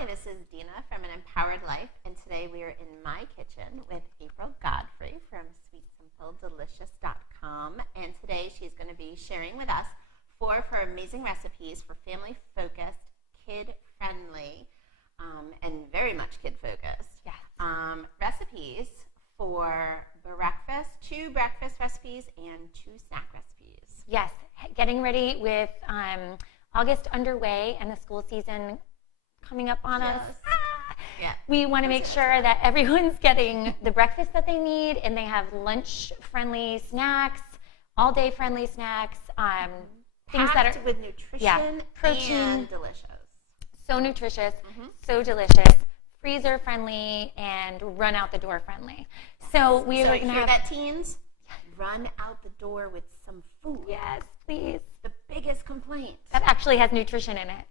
Hi, this is Dena from An Empowered Life, and today we are in my kitchen with April Godfrey from SweetSimpleDelicious.com, and today she's going to be sharing with us 4 of her amazing recipes for family-focused, kid-friendly, and very much kid-focused recipes for breakfast, 2 breakfast recipes and 2 snack recipes. Yes, getting ready with August underway and the school season coming up on us. Yeah. We want to make sure that everyone's getting the breakfast that they need, and they have lunch-friendly snacks, all-day friendly snacks, things that are with nutrition, protein, and delicious. So nutritious, so delicious, freezer-friendly, and run-out-the-door friendly. So we are going to have that, teens. Run out the door with some food. Yes, please. The biggest complaint. That actually has nutrition in it.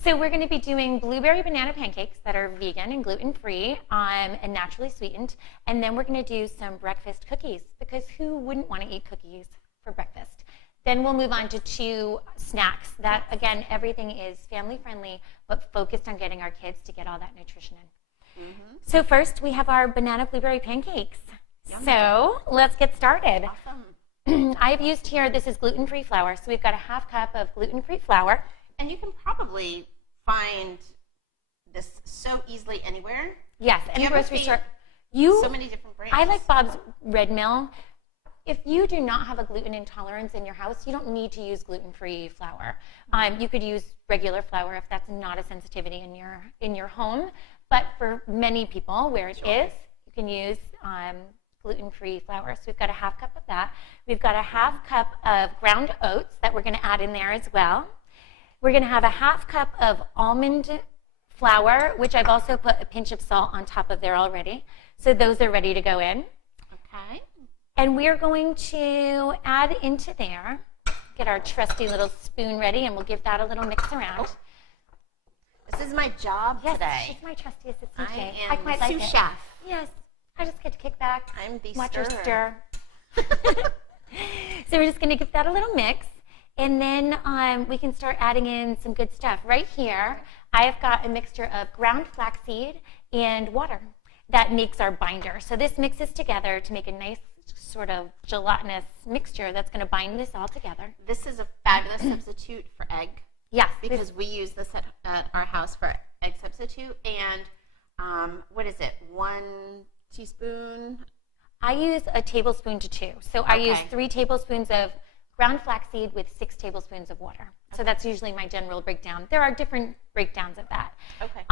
So we're going to be doing blueberry banana pancakes that are vegan and gluten-free and naturally sweetened. And then we're going to do some breakfast cookies, because who wouldn't want to eat cookies for breakfast? Then we'll move on to 2 snacks that, again, everything is family-friendly, but focused on getting our kids to get all that nutrition in. So first, we have our banana blueberry pancakes. Yummy. So let's get started. Awesome. I've used here, this is gluten-free flour. So we've got a 1/2 cup of gluten-free flour. And you can probably find this so easily anywhere. Yes, any grocery store. So many different brands. I like Bob's Red Mill. If you do not have a gluten intolerance in your house, you don't need to use gluten-free flour. You could use regular flour if that's not a sensitivity in your home. But for many people where it is, you can use gluten-free flour. So we've got a 1/2 cup of that. We've got a 1/2 cup of ground oats that we're going to add in there as well. We're going to have a 1/2 cup of almond flour, which I've also put a pinch of salt on top of there already. So those are ready to go in. Okay. And we are going to add into there, get our trusty little spoon ready, and we'll give that a little mix around. This is my job today. She's my trusty assistant today. I am quite the like sous it. chef. Yes, I just get to kick back, I'm the watch her stirrer. stir. So we're just going to give that a little mix. And then we can start adding in some good stuff. Right here, I've got a mixture of ground flaxseed and water that makes our binder. So this mixes together to make a nice sort of gelatinous mixture that's going to bind this all together. This is a fabulous substitute for egg. Yes. Because we use this at our house for egg substitute. And what is it, 1 teaspoon? I use a tablespoon to 2. So I use 3 tablespoons of ground flaxseed with 6 tablespoons of water. So that's usually my general breakdown. There are different breakdowns of that. Okay.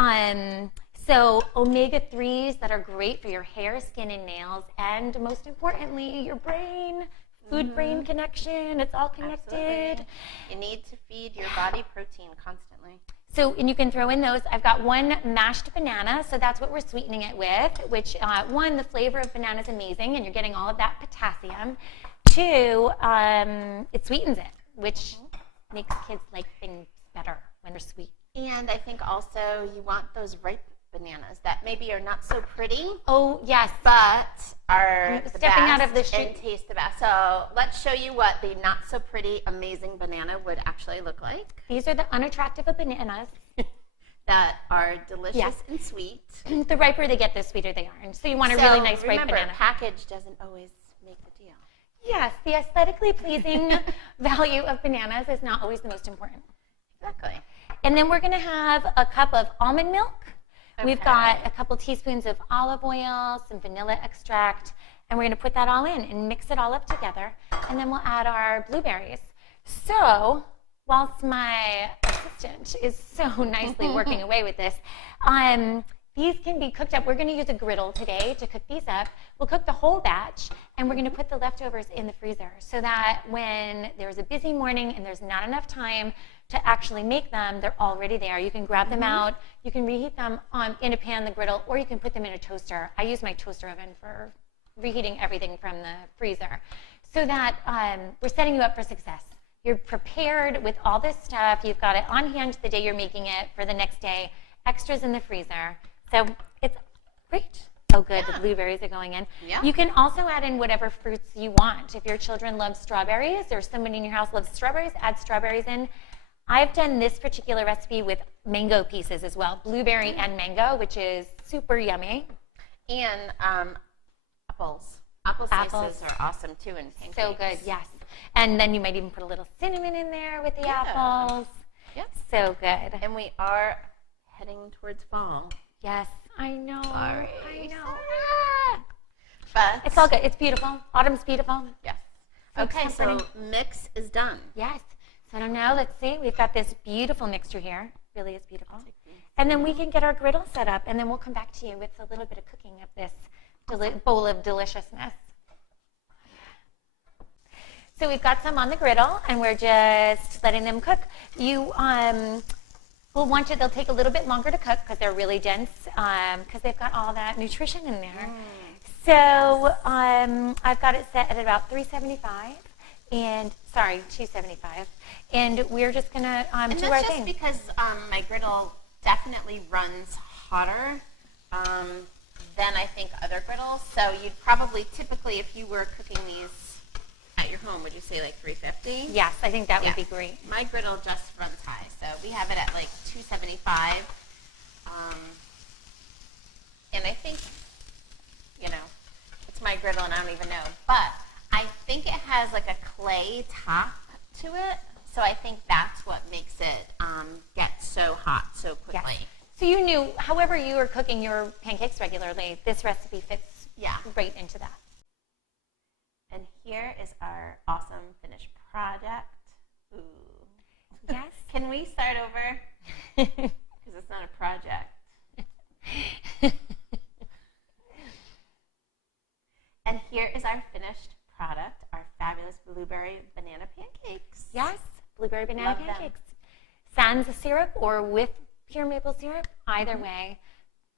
So omega-3s that are great for your hair, skin, and nails, and most importantly, your brain, food-brain connection. It's all connected. Absolutely. You need to feed your body protein constantly. So, and you can throw in those. I've got 1 mashed banana, so that's what we're sweetening it with, which, 1, the flavor of banana is amazing, and you're getting all of that potassium. 2, it sweetens it, which makes kids like things better when they're sweet. And I think also you want those ripe bananas that maybe are not so pretty. Oh, yes. But are the stepping best out of the and taste the best. So let's show you what the not so pretty, amazing banana would actually look like. These are the unattractive of bananas. That are delicious and sweet. The riper they get, the sweeter they are. And so you want a really nice ripe banana. Package doesn't always make the deal. Yes, the aesthetically pleasing value of bananas is not always the most important. Exactly. And then we're going to have a cup of almond milk. Okay. We've got a couple teaspoons of olive oil, some vanilla extract, and we're going to put that all in and mix it all up together. And then we'll add our blueberries. So whilst my assistant is so nicely working away with this, these can be cooked up. We're going to use a griddle today to cook these up. We'll cook the whole batch, and we're going to put the leftovers in the freezer so that when there's a busy morning and there's not enough time to actually make them, they're already there. You can grab them out. You can reheat them in a pan, the griddle, or you can put them in a toaster. I use my toaster oven for reheating everything from the freezer so that we're setting you up for success. You're prepared with all this stuff. You've got it on hand the day you're making it for the next day. Extras in the freezer. So it's great. Oh, good. Yeah. The blueberries are going in. Yeah. You can also add in whatever fruits you want. If your children love strawberries or somebody in your house loves strawberries, add strawberries in. I've done this particular recipe with mango pieces as well, blueberry and mango, which is super yummy. And apples. Apple slices are awesome too in pancakes. So good, yes. And then you might even put a little cinnamon in there with the apples. Yep. So good. And we are heading towards fall. Yes, I know. Sorry. I know. But it's all good. It's beautiful. Autumn's beautiful. Yes. Okay, so mix is done. Yes. So now let's see. We've got this beautiful mixture here. Really is beautiful. And then we can get our griddle set up, and then we'll come back to you with a little bit of cooking of this bowl of deliciousness. So we've got some on the griddle, and we're just letting them cook. You will want to, they'll take a little bit longer to cook because they're really dense because they've got all that nutrition in there. So I've got it set at about 275. And we're just going to do our thing. And that's just because my griddle definitely runs hotter than I think other griddles. So you'd probably, typically, if you were cooking these at your home, would you say like 350? Yes, I think that would be great. My griddle just runs high. So we have it at like 275. And I think, it's my griddle and I don't even know. But I think it has like a clay top to it. So I think that's what makes it get so hot so quickly. Yes. So you knew, however you were cooking your pancakes regularly, this recipe fits right into that. And here is our awesome finished product. Ooh. Yes. Can we start over? Because it's not a project. And here is our finished product, our fabulous blueberry banana pancakes. Yes, blueberry banana Love pancakes. Sans syrup or with pure maple syrup, either way.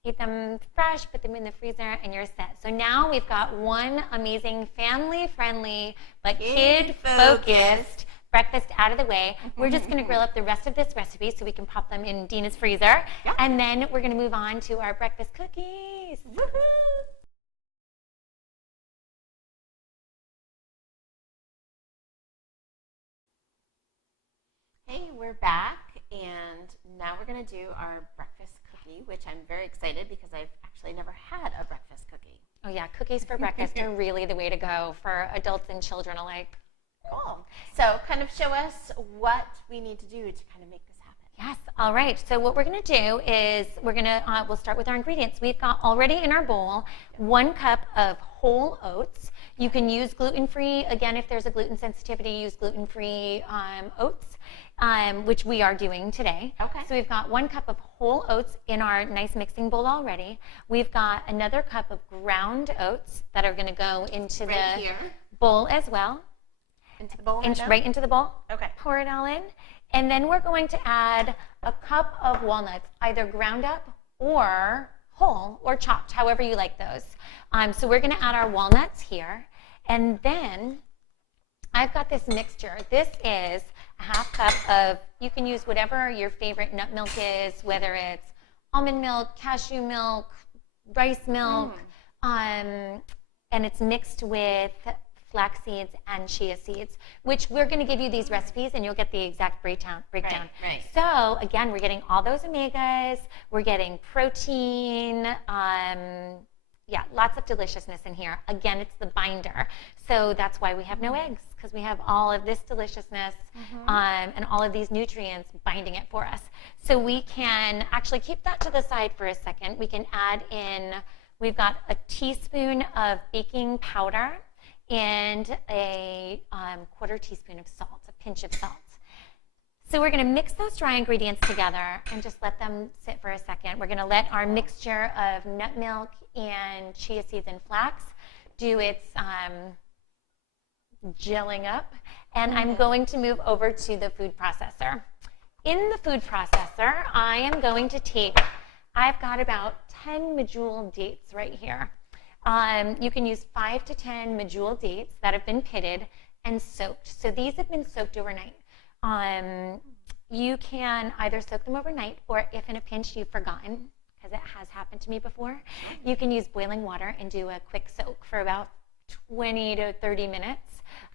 Eat them fresh, put them in the freezer, and you're set. So now we've got one amazing family-friendly but kid-focused breakfast out of the way. We're just going to grill up the rest of this recipe so we can pop them in Dena's freezer. Yep. And then we're going to move on to our breakfast cookies. Woohoo! Hey, we're back, and now we're going to do our breakfast cookie, which I'm very excited because I've actually never had a breakfast cookie. Oh yeah, cookies for breakfast are really the way to go for adults and children alike. Cool. So kind of show us what we need to do to kind of make this happen. Yes, all right. So what we're going to do is we'll start with our ingredients. We've got already in our bowl 1 cup of whole oats. You can use gluten-free. Again, if there's a gluten sensitivity, use gluten-free oats. Which we are doing today. Okay. So we've got 1 cup of whole oats in our nice mixing bowl already. We've got another cup of ground oats that are going to go into the bowl as well. Into the bowl? Right into the bowl. Okay. Pour it all in. And then we're going to add a cup of walnuts, either ground up or whole or chopped, however you like those. So we're going to add our walnuts here. And then I've got this mixture. This is a 1/2 cup of, you can use whatever your favorite nut milk is, whether it's almond milk, cashew milk, rice milk, and it's mixed with flax seeds and chia seeds, which we're going to give you these recipes and you'll get the exact breakdown. Right. So again, we're getting all those omegas, we're getting protein, lots of deliciousness in here. Again, it's the binder. So that's why we have no eggs, because we have all of this deliciousness and all of these nutrients binding it for us. So we can actually keep that to the side for a second. We can add in, we've got a teaspoon of baking powder and a 1/4 teaspoon of salt, a pinch of salt. So we're going to mix those dry ingredients together and just let them sit for a second. We're going to let our mixture of nut milk and chia seeds and flax do its gelling up. And I'm going to move over to the food processor. In the food processor, I am going to take, I've got about 10 medjool dates right here. You can use 5 to 10 medjool dates that have been pitted and soaked. So these have been soaked overnight. You can either soak them overnight, or if in a pinch you've forgotten, because it has happened to me before, you can use boiling water and do a quick soak for about 20 to 30 minutes.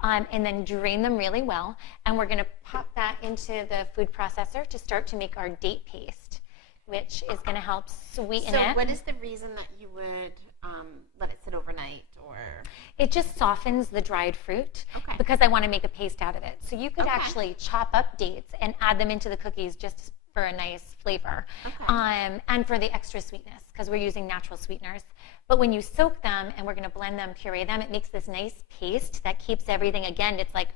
And then drain them really well. And we're going to pop that into the food processor to start to make our date paste, which is going to help sweeten it. So what is the reason that you would let it sit overnight? Or it just softens the dried fruit because I want to make a paste out of it. So you could actually chop up dates and add them into the cookies just for a nice flavor. And for the extra sweetness, because we're using natural sweeteners. But when you soak them and we're going to blend them, puree them, it makes this nice paste that keeps everything, again, it's like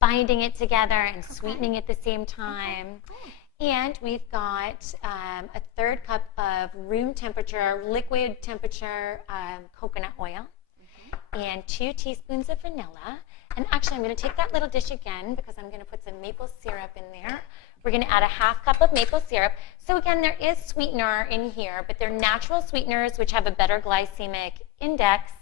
binding it together and sweetening at the same time. And we've got a 1/3 cup of room temperature, liquid temperature coconut oil and 2 teaspoons of vanilla. And actually, I'm going to take that little dish again because I'm going to put some maple syrup in there. We're going to add a 1/2 cup of maple syrup. So again, there is sweetener in here, but they're natural sweeteners which have a better glycemic index.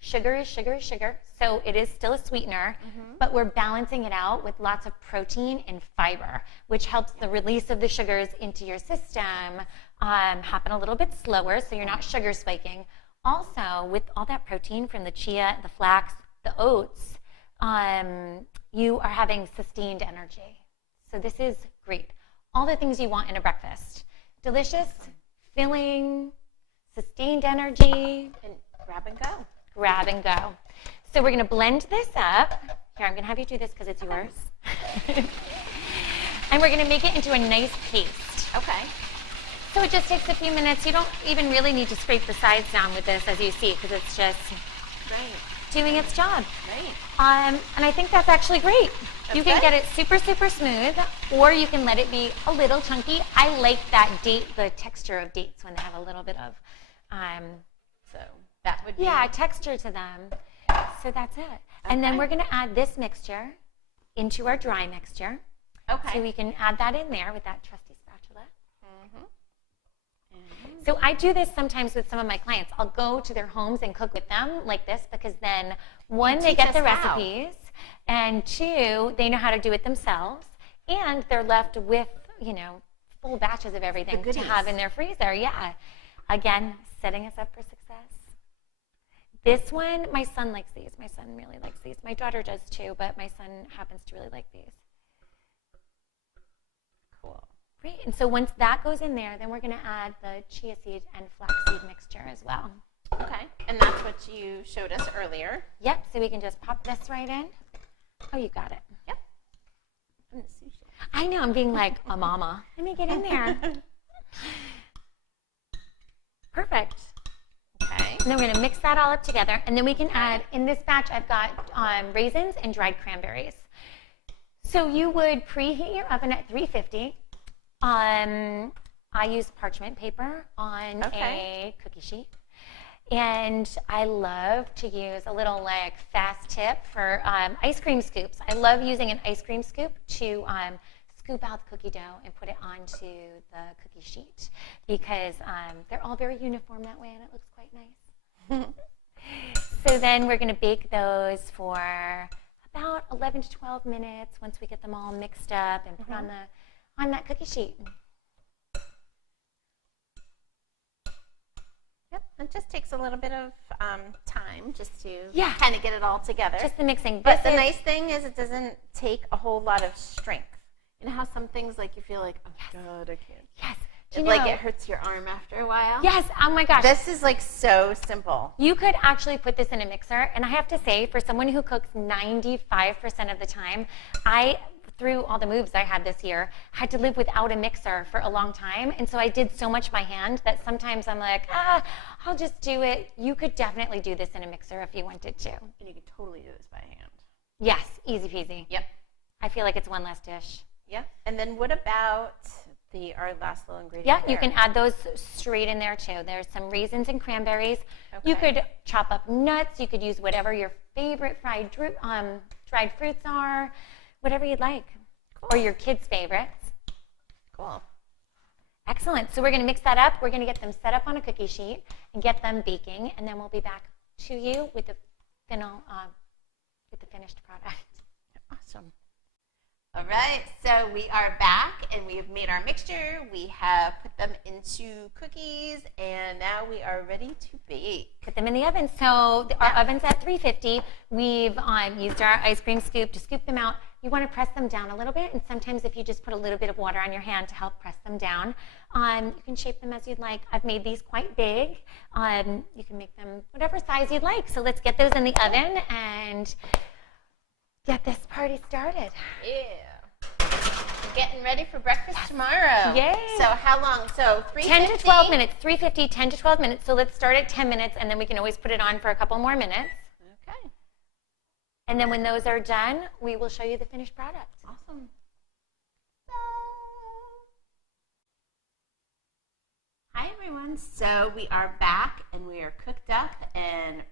Sugar is sugar is sugar, so it is still a sweetener, but we're balancing it out with lots of protein and fiber, which helps the release of the sugars into your system happen a little bit slower, so you're not sugar spiking. Also, with all that protein from the chia, the flax, the oats, you are having sustained energy. So this is great. All the things you want in a breakfast. Delicious, filling, sustained energy. And grab and go. Grab and go. So we're going to blend this up. Here, I'm going to have you do this because it's yours. And we're going to make it into a nice paste. Okay. So it just takes a few minutes. You don't even really need to scrape the sides down with this, as you see, because it's just doing its job. And I think that's actually great. You can get it super, super smooth, or you can let it be a little chunky. I like that the texture of dates when they have a little bit of, so that would be texture to them. So that's it. And then we're going to add this mixture into our dry mixture. So we can add that in there with that trusty spatula. So I do this sometimes with some of my clients. I'll go to their homes and cook with them like this because then, one, they get the recipes, and 2, they know how to do it themselves, and they're left with, full batches of everything to have in their freezer. Yeah. Again, setting us up for success. This one, my son likes these. My son really likes these. My daughter does too, but my son happens to really like these. Cool. Great. And so once that goes in there, then we're going to add the chia seed and flaxseed mixture as well. Okay. And that's what you showed us earlier. Yep. So we can just pop this right in. Oh, you got it. Yep. I know. I'm being like a mama. Let me get in there. Perfect. Okay. And then we're going to mix that all up together. And then we can add, in this batch, I've got raisins and dried cranberries. So you would preheat your oven at 350. I use parchment paper on a cookie sheet. And I love to use a little fast tip for ice cream scoops. I love using an ice cream scoop to scoop out the cookie dough and put it onto the cookie sheet because they're all very uniform that way and it looks quite nice. So then we're going to bake those for about 11 to 12 minutes once we get them all mixed up and put on that cookie sheet. Yep, it just takes a little bit of time just to kind of get it all together. Just the mixing. But the nice thing is it doesn't take a whole lot of strength. You know how some things you feel like, oh God, I can't. Yes. It hurts your arm after a while. Yes. Oh my gosh. This is so simple. You could actually put this in a mixer, and I have to say, for someone who cooks 95% of the time, through all the moves I had this year, had to live without a mixer for a long time. And so I did so much by hand that sometimes I'm like, I'll just do it. You could definitely do this in a mixer if you wanted to. And you could totally do this by hand. Yes, easy peasy. Yep. I feel like it's one less dish. Yep. And then what about our last little ingredient? Yeah, you can add those straight in there too. There's some raisins and cranberries. Okay. You could chop up nuts. You could use whatever your favorite dried fruits are. Whatever you'd like. Cool. Or your kids' favorites. Cool. Excellent. So we're going to mix that up. We're going to get them set up on a cookie sheet and get them baking, and then we'll be back to you with the finished product. Awesome. All right, so we are back, and we have made our mixture. We have put them into cookies, and now we are ready to bake. Put them in the oven. So our oven's at 350. We've used our ice cream scoop to scoop them out. You want to press them down a little bit, and sometimes if you just put a little bit of water on your hand to help press them down, you can shape them as you'd like. I've made these quite big. You can make them whatever size you'd like. So let's get those in the oven and get this party started. Yeah. Getting ready for breakfast tomorrow. Yay. So how long? So 3:50? 10 to 12 minutes. 350, 10 to 12 minutes. So let's start at 10 minutes, and then we can always put it on for a couple more minutes. Okay. And then when those are done, we will show you the finished product. Awesome. Hi, everyone. So we are back, and we are cooked up and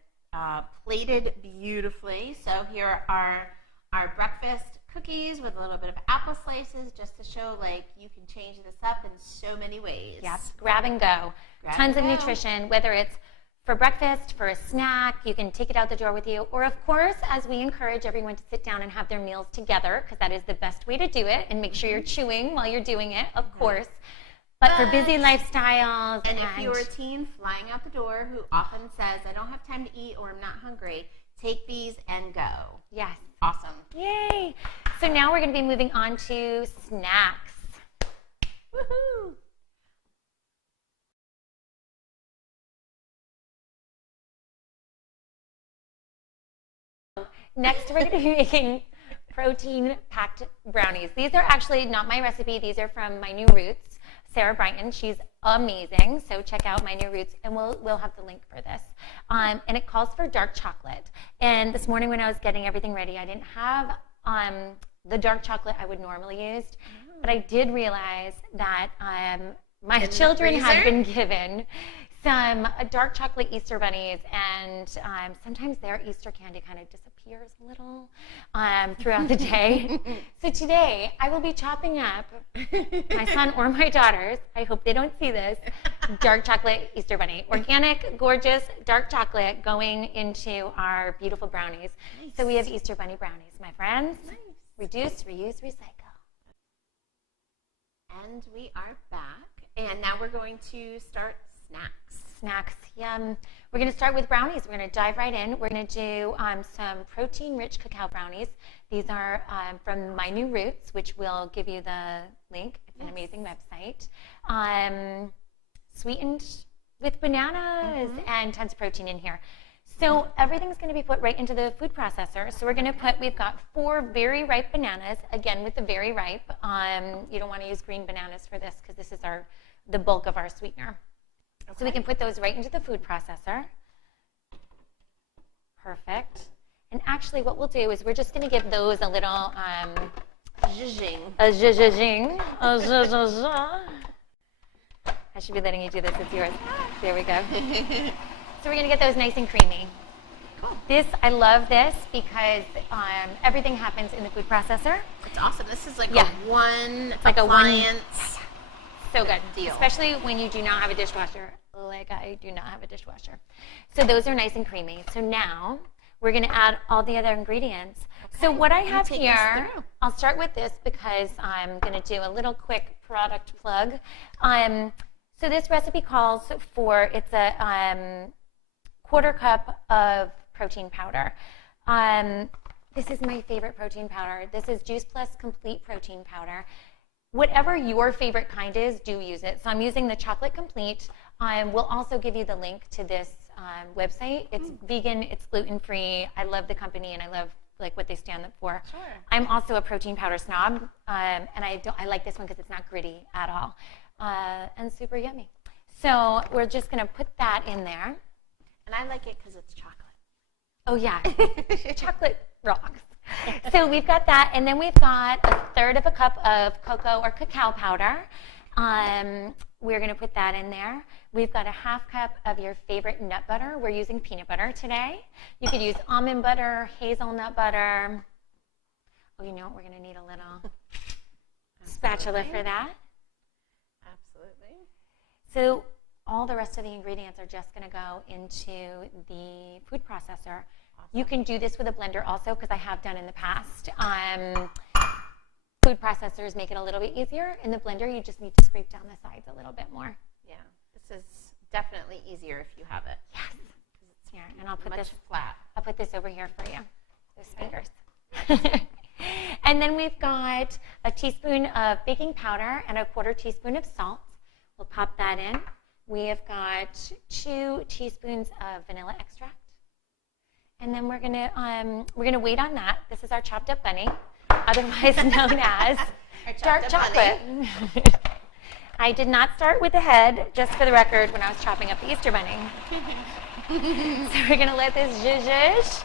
plated beautifully. So here are our breakfast cookies with a little bit of apple slices, just to show like you can change this up in so many ways. Yes, grab and go. Tons of nutrition, whether it's for breakfast, for a snack, you can take it out the door with you, or of course, as we encourage everyone to sit down and have their meals together, because that is the best way to do it, and make sure you're chewing while you're doing it, of course. But for busy lifestyles. And if you're a teen flying out the door who often says, I don't have time to eat or I'm not hungry, take these and go. Yes. Awesome. Yay. So now we're going to be moving on to snacks. Woohoo. Next, we're going to be making protein-packed brownies. These are actually not my recipe. These are from My New Roots, Sarah Brighton. She's amazing. So check out My New Roots, and we'll have the link for this. And it calls for dark chocolate. And this morning when I was getting everything ready, I didn't have the dark chocolate I would normally use, but I did realize that my children have been given some dark chocolate Easter bunnies, and sometimes their Easter candy kind of disappears a little throughout the day. So today I will be chopping up my son or my daughter's, I hope they don't see this, dark chocolate Easter bunny. Organic, gorgeous, dark chocolate going into our beautiful brownies. Nice. So we have Easter bunny brownies, my friends. Nice. Reduce, reuse, recycle. And we are back, and now we're going to start snacks. Yum. We're going to start with brownies. We're going to dive right in. We're going to do some protein-rich cacao brownies. These are from My New Roots, which will give you the link. It's an amazing website. Sweetened with bananas and tons of protein in here. So everything's going to be put right into the food processor. So we've got 4 very ripe bananas, again with the very ripe. You don't want to use green bananas for this because this is the bulk of our sweetener. Okay. So we can put those right into the food processor. Perfect. And actually what we'll do is we're just going to give those a little zhuzhing. I should be letting you do this. It's yours. There we go. So we're going to get those nice and creamy. Cool. I love this because everything happens in the food processor. It's awesome. This is like a one appliance. So good. Deal. Especially when you do not have a dishwasher, like I do not have a dishwasher. So those are nice and creamy. So now we're going to add all the other ingredients. Okay. So what I have here, I'll start with this because I'm going to do a little quick product plug. So this recipe calls for, it's a 1/4 cup of protein powder. This is my favorite protein powder. This is Juice Plus Complete Protein Powder. Whatever your favorite kind is, do use it. So I'm using the Chocolate Complete. We'll also give you the link to this website. It's vegan, it's gluten-free. I love the company and I love what they stand up for. Sure. I'm also a protein powder snob, and I like this one because it's not gritty at all, and super yummy. So we're just gonna put that in there. And I like it because it's chocolate. Oh yeah, chocolate rocks. So we've got that, and then we've got 1/3 cup of cocoa or cacao powder. We're going to put that in there. We've got 1/2 cup of your favorite nut butter. We're using peanut butter today. You could use almond butter, hazelnut butter. Oh, you know what? We're going to need a little spatula for that. Absolutely. So all the rest of the ingredients are just going to go into the food processor. You can do this with a blender also, because I have done in the past. food processors make it a little bit easier. In the blender, you just need to scrape down the sides a little bit more. Yeah, this is definitely easier if you have it. Yes. Here, and I'll put much this flat. I'll put this over here for you. Those fingers. And then we've got a teaspoon of baking powder and a 1/4 teaspoon of salt. We'll pop that in. We have got 2 teaspoons of vanilla extract. And then we're gonna wait on that. This is our chopped up bunny, otherwise known as dark chocolate. I did not start with the head, just for the record, when I was chopping up the Easter bunny. So we're gonna let this zhuzh.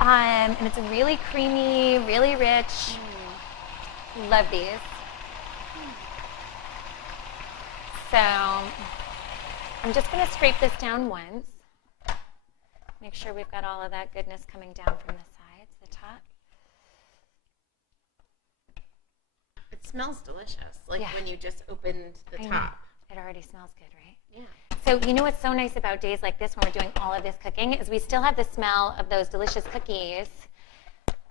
And it's really creamy, really rich. Love these. So I'm just gonna scrape this down once. Make sure we've got all of that goodness coming down from the sides, the top. It smells delicious, like Yeah. when you just opened the I know. top. It already smells good, right? Yeah. So you know what's so nice about days like this when we're doing all of this cooking is we still have the smell of those delicious cookies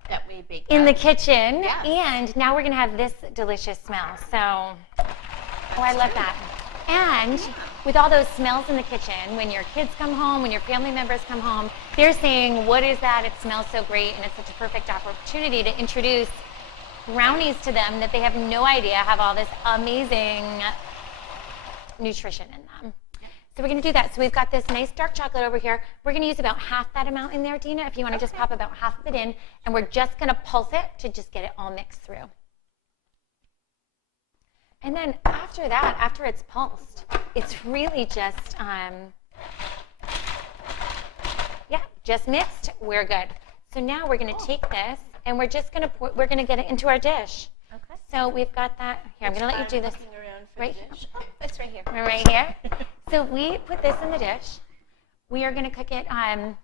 That we baked in the up. kitchen, Yes. and now we're gonna have this delicious smell. So, I love that. And with all those smells in the kitchen, when your kids come home, when your family members come home, they're saying, "What is that? It smells so great," and it's such a perfect opportunity to introduce brownies to them that they have no idea have all this amazing nutrition in them. So we're going to do that. So we've got this nice dark chocolate over here. We're going to use about half that amount in there, Dena, if you want to just pop about half of it in. And we're just going to pulse it to just get it all mixed through. And then after that, after it's pulsed, it's really just, just mixed. We're good. So now we're going to take this and we're just going to we're going to get it into our dish. Okay. So we've got that. Here, I'm going to let you do this. Right here. Oh, it's right here. We're right here. So we put this in the dish. We are going to cook it on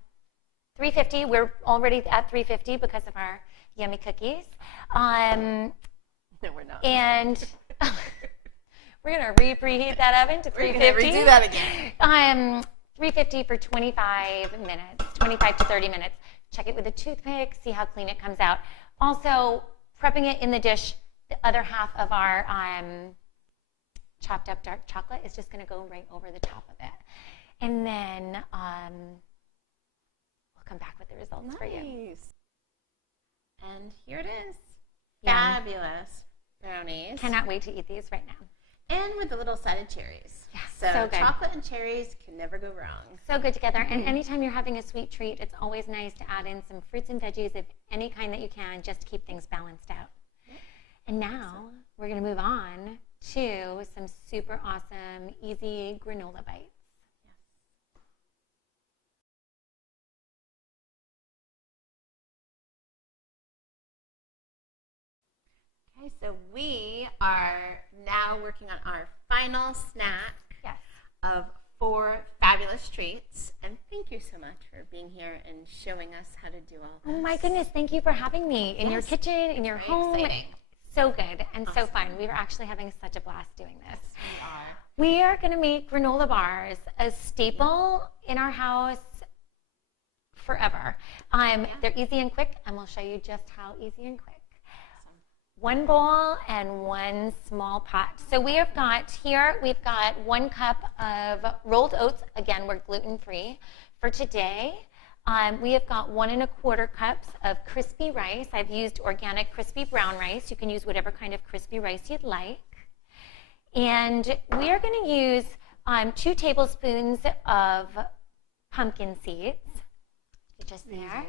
350. We're already at 350 because of our yummy cookies. No, we're not. And we're going to preheat that oven to 350. We're going to redo that again. 350 for 25 minutes, 25 to 30 minutes. Check it with a toothpick, see how clean it comes out. Also, prepping it in the dish, the other half of our chopped up dark chocolate is just going to go right over the top of it. And then we'll come back with the results for you. And here it is. Yum. Fabulous brownies. Cannot wait to eat these right now. And with the little side of cherries. Yeah, So good. chocolate and cherries can never go wrong. So good together. And anytime you're having a sweet treat, it's always nice to add in some fruits and veggies of any kind that you can, just to keep things balanced out. And now we're going to move on to some super awesome, easy granola bites. Okay, so we are now working on our final snack of 4 fabulous treats. And thank you so much for being here and showing us how to do all this. Oh my goodness, thank you for having me in your kitchen, in your home. Exciting. So good and so fun. We were actually having such a blast doing this. We are. We are going to make granola bars a staple in our house forever. They're easy and quick, and we'll show you just how easy and quick. 1 bowl and 1 small pot. So we've got 1 cup of rolled oats. Again, we're gluten-free for today. We have got 1 1/4 cups of crispy rice. I've used organic crispy brown rice. You can use whatever kind of crispy rice you'd like. And we are going to use 2 tablespoons of pumpkin seeds, just there.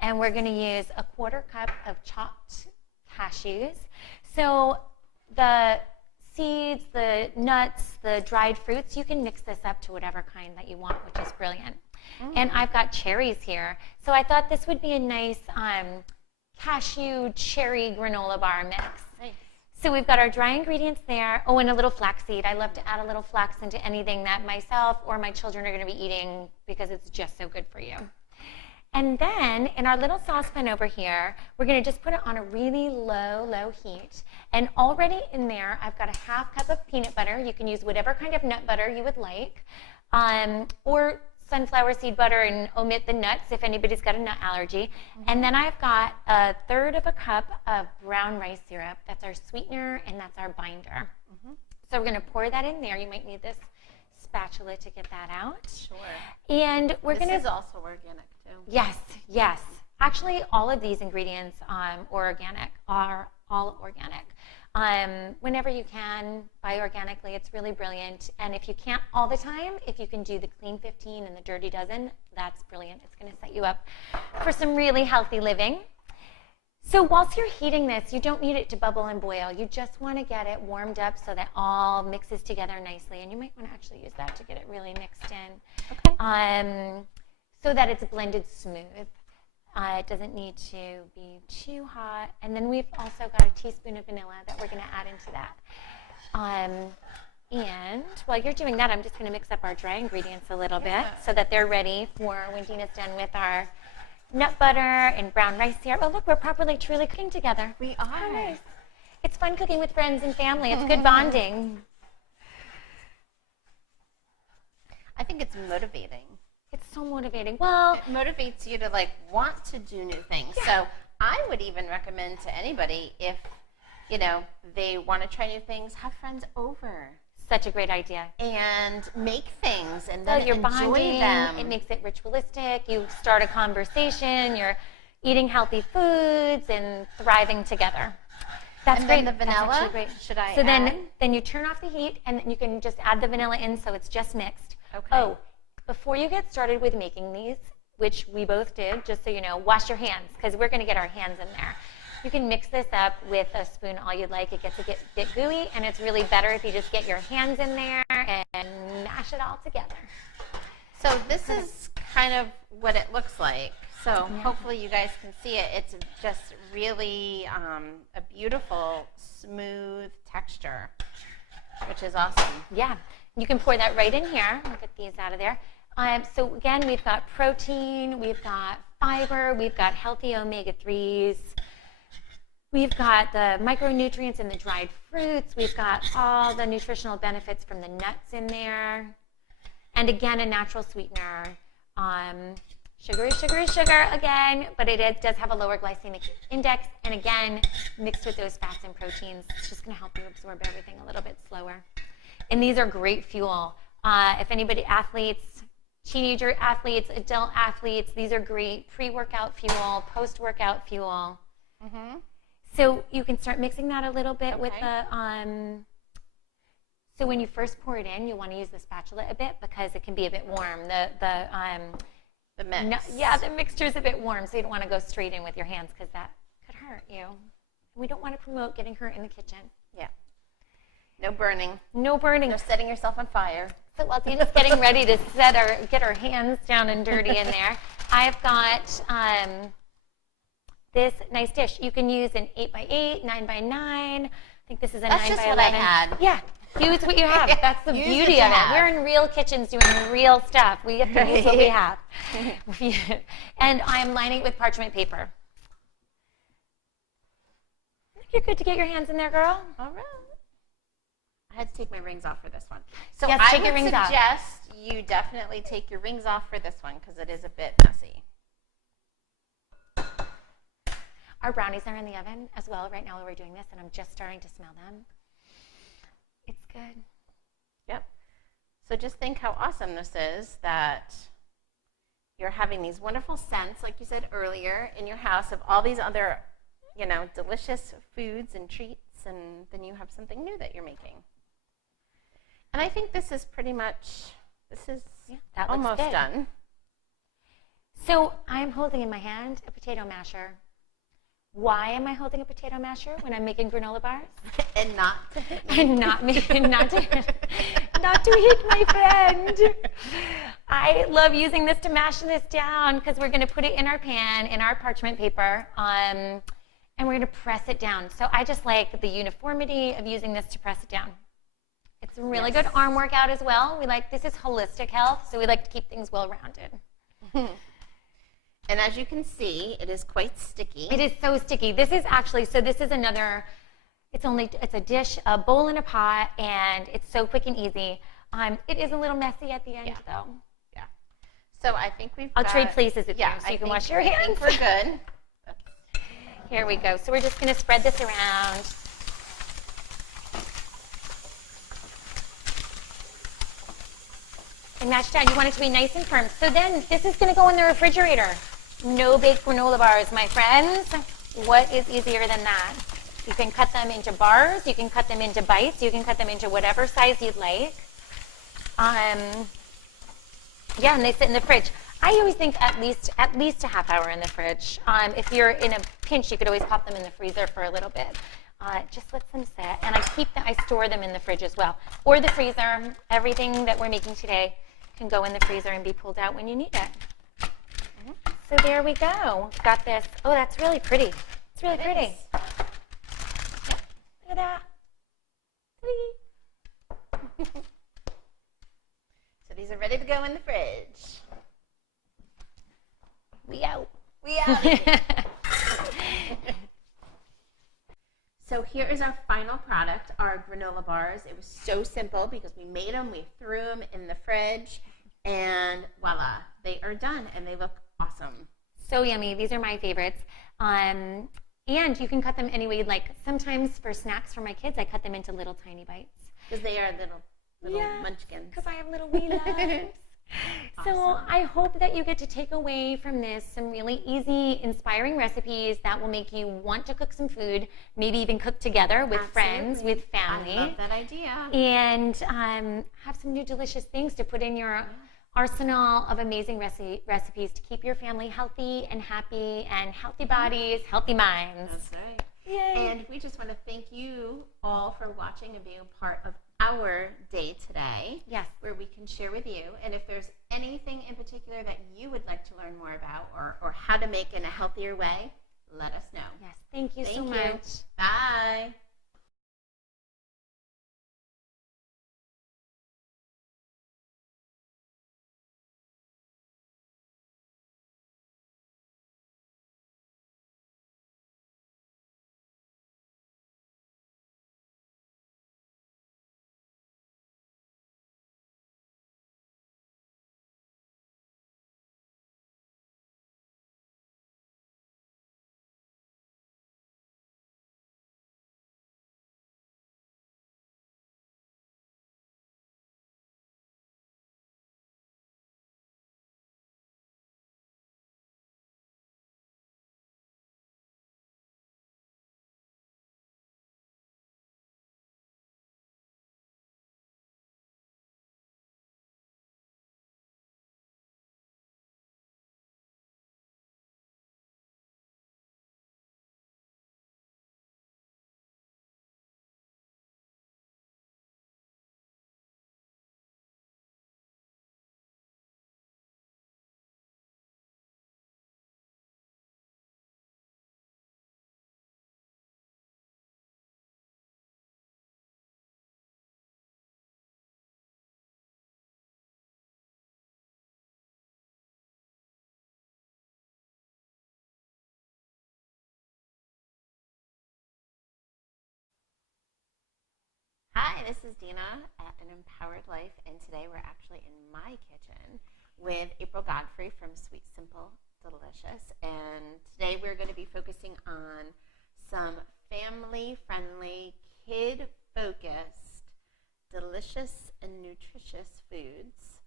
And we're going to use 1/4 cup of chopped cashews. So the seeds, the nuts, the dried fruits, you can mix this up to whatever kind that you want, which is brilliant. And I've got cherries here. So I thought this would be a nice cashew cherry granola bar mix. Nice. So we've got our dry ingredients there. Oh, and a little flaxseed. I love to add a little flax into anything that myself or my children are going to be eating because it's just so good for you. And then in our little saucepan over here, we're going to just put it on a really low heat. And already in there, I've got a 1/2 cup of peanut butter. You can use whatever kind of nut butter you would like, or sunflower seed butter and omit the nuts if anybody's got a nut allergy. And then I've got 1/3 of a cup of brown rice syrup. That's our sweetener and that's our binder. So we're going to pour that in there. You might need this spatula to get that out. Sure. And we're going to... This is also organic, too. Yes, yes. Actually, all of these ingredients are all organic. Whenever you can, buy organically. It's really brilliant. And if you can't all the time, if you can do the Clean 15 and the Dirty Dozen, that's brilliant. It's going to set you up for some really healthy living. So whilst you're heating this, you don't need it to bubble and boil. You just want to get it warmed up so that all mixes together nicely. And you might want to actually use that to get it really mixed in. Okay. So that it's blended smooth. It doesn't need to be too hot. And then we've also got a teaspoon of vanilla that we're going to add into that. And while you're doing that, I'm just going to mix up our dry ingredients a little bit so that they're ready for when Dena's done with our nut butter and brown rice syrup. Oh, look, we're properly, truly cooking together. We are. How nice. It's fun cooking with friends and family. It's good bonding. I think it's motivating. It's so motivating. Well, it motivates you to like want to do new things. Yeah. So I would even recommend to anybody if, you know, they want to try new things, have friends over. Such a great idea. And make things and then you're enjoy bonding. them. It makes it ritualistic. You start a conversation. You're eating healthy foods and thriving together. That's and great. Then the vanilla, That's actually great. Should I So add? then you turn off the heat and you can just add the vanilla in so it's just mixed. Okay. Oh, before you get started with making these, which we both did, just so you know, wash your hands because we're going to get our hands in there. You can mix this up with a spoon all you'd like. It gets a bit gooey, and it's really better if you just get your hands in there and mash it all together. So this is kind of what it looks like. So hopefully you guys can see it. It's just really a beautiful, smooth texture, which is awesome. Yeah, you can pour that right in here. I'll get these out of there. So again, we've got protein, we've got fiber, we've got healthy omega-3s. We've got the micronutrients in the dried fruits. We've got all the nutritional benefits from the nuts in there. And again, a natural sweetener. Sugar is sugar is sugar again, but it does have a lower glycemic index. And again, mixed with those fats and proteins, it's just going to help you absorb everything a little bit slower. And these are great fuel. If anybody, athletes, teenager athletes, adult athletes, these are great pre-workout fuel, post-workout fuel. Mm-hmm. So you can start mixing that a little bit with the, so when you first pour it in, you want to use the spatula a bit because it can be a bit warm. The mix. The mixture's a bit warm, so you don't want to go straight in with your hands because that could hurt you. We don't want to promote getting hurt in the kitchen. Yeah. No burning. No burning. No setting yourself on fire. So while Dena's getting ready to get our hands down and dirty in there, I've got this nice dish. You can use an 8x8, 9x9. I think this is a 9x11. That's just what I had. Yeah. Use what you have. That's the beauty of it. We're in real kitchens doing real stuff. We have to use what we have. And I'm lining it with parchment paper. I think you're good to get your hands in there, girl. All right. I had to take my rings off for this one. So yes, I take your would rings off. suggest you definitely take your rings off for this one because it is a bit messy. Our brownies are in the oven as well right now while we're doing this, and I'm just starting to smell them. It's good. Yep. So just think how awesome this is that you're having these wonderful scents, like you said earlier, in your house of all these other, delicious foods and treats, and then you have something new that you're making. And I think this is almost good. done. So I'm holding in my hand a potato masher. Why am I holding a potato masher when I'm making granola bars? And not to hit me. And not to hit my friend. I love using this to mash this down because we're going to put it in our pan, in our parchment paper, and we're going to press it down. So I just like the uniformity of using this to press it down. It's a really good arm workout as well. This is holistic health, so we like to keep things well-rounded. And as you can see, it is quite sticky. It is so sticky. This is another, it's a dish, a bowl in a pot, and it's so quick and easy. It is a little messy at the end, though. Yeah. So I think I'll trade places with you so you can wash your hands. I think we're good. Here we go. So we're just going to spread this around. And mash down. You want it to be nice and firm. So then this is going to go in the refrigerator. No baked granola bars, my friends. What is easier than that? You can cut them into bars. You can cut them into bites. You can cut them into whatever size you'd like. Yeah, and they sit in the fridge. I always think at least a half hour in the fridge. If you're in a pinch, you could always pop them in the freezer for a little bit. Just let them sit, and I store them in the fridge as well, or the freezer. Everything that we're making today can go in the freezer and be pulled out when you need it. So there we go. We've got this. Oh, that's really pretty. It's really pretty. Yep. Look at that. So these are ready to go in the fridge. We out. We out. So here is our final product, our granola bars. It was so simple because we made them, we threw them in the fridge, and voila, they are done, and they look awesome. So yummy. These are my favorites. And you can cut them any way you'd like. Sometimes for snacks for my kids, I cut them into little tiny bites. Because they are little munchkins. Because I have little wee loves. Awesome. So I hope that you get to take away from this some really easy, inspiring recipes that will make you want to cook some food, maybe even cook together with friends, with family. I love that idea. And have some new delicious things to put in your arsenal of amazing recipes to keep your family healthy and happy, and healthy bodies, healthy minds. That's right. Yay. And we just want to thank you all for watching and being a part of our day today. Yes. Where we can share with you. And if there's anything in particular that you would like to learn more about, or how to make in a healthier way, let us know. Yes. Thank you so Thank you. much. Bye. Hi, this is Dena at An Empowered Life, and today we're actually in my kitchen with April Godfrey from Sweet Simple Delicious, and today we're going to be focusing on some family-friendly, kid-focused, delicious and nutritious foods.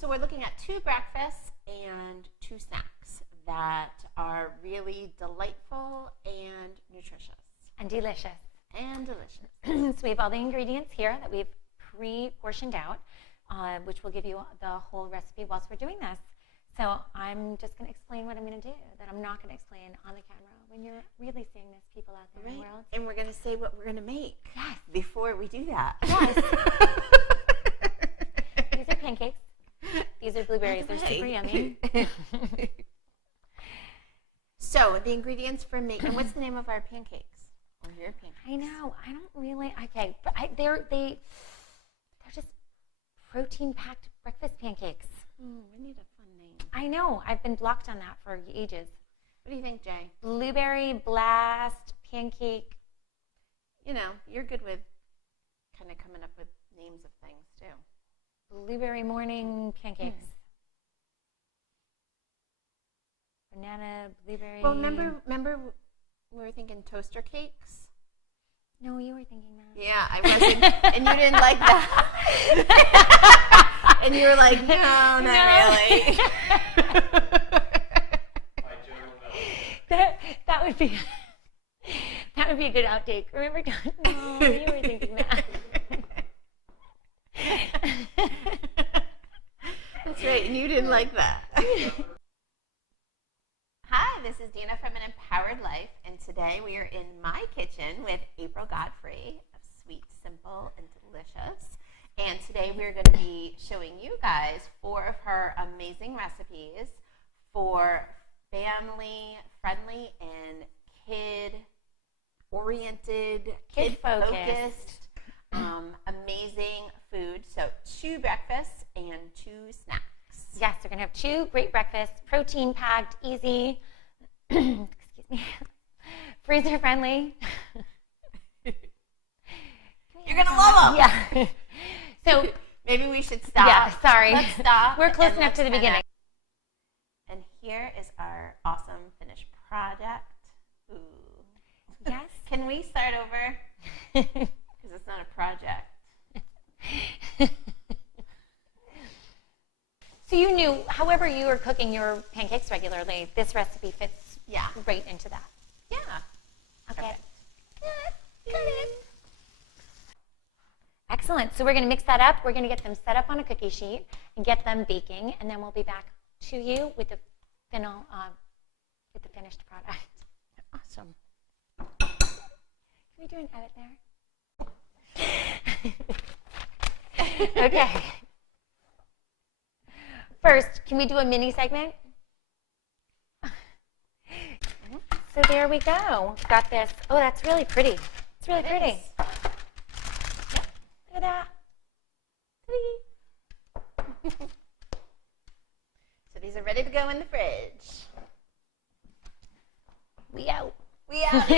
So we're looking at 2 breakfasts and 2 snacks that are really delightful and nutritious. And delicious. And delicious. So we have all the ingredients here that we've pre-portioned out, which will give you the whole recipe whilst we're doing this. So I'm just going to explain what I'm going to do that I'm not going to explain on the camera when you're really seeing this, people out there in the world. And we're going to say what we're going to make. Yes. Before we do that. Yes. These are pancakes. These are blueberries. They're super yummy. So the ingredients for making, what's the name of our pancakes? Or your pancakes? I know. I don't really. Okay, but they're just protein-packed breakfast pancakes. We need a fun name. I know. I've been blocked on that for ages. What do you think, Jay? Blueberry blast pancake. You know, you're good with kind of coming up with names of things too. Blueberry morning pancakes. banana, blueberry. Well, remember we were thinking toaster cakes? No, you were thinking that. Yeah, I wasn't, and you didn't like that. And you were like, no, not really. That would be a good outtake. Remember? No, you were thinking that. That's right, and you didn't like that. Hi, this is Dena from An Empowered Life, and today we are in my kitchen with April Godfrey of Sweet, Simple, and Delicious. And today we're going to be showing you guys 4 of her amazing recipes for family-friendly and kid-oriented, kid-focused, amazing food. So 2 breakfasts and 2 snacks. Yes, we're going to have 2 great breakfasts, protein-packed, easy, excuse me, freezer-friendly. You're going to love them. Yeah. So maybe we should stop. Yeah, sorry. Let's stop. We're close enough to the beginning. And here is our awesome finished product. Ooh. Yes. Can we start over? Because it's not a project. So you knew, however you were cooking your pancakes regularly, this recipe fits right into that. Yeah. Okay. Good. Excellent. So we're going to mix that up. We're going to get them set up on a cookie sheet and get them baking, and then we'll be back to you with the finished product. Awesome. Can we do an edit there? Okay. First, can we do a mini segment? So there we go. Got this. Oh, that's really pretty. It's really pretty. Look at that. So these are ready to go in the fridge. We out. We out.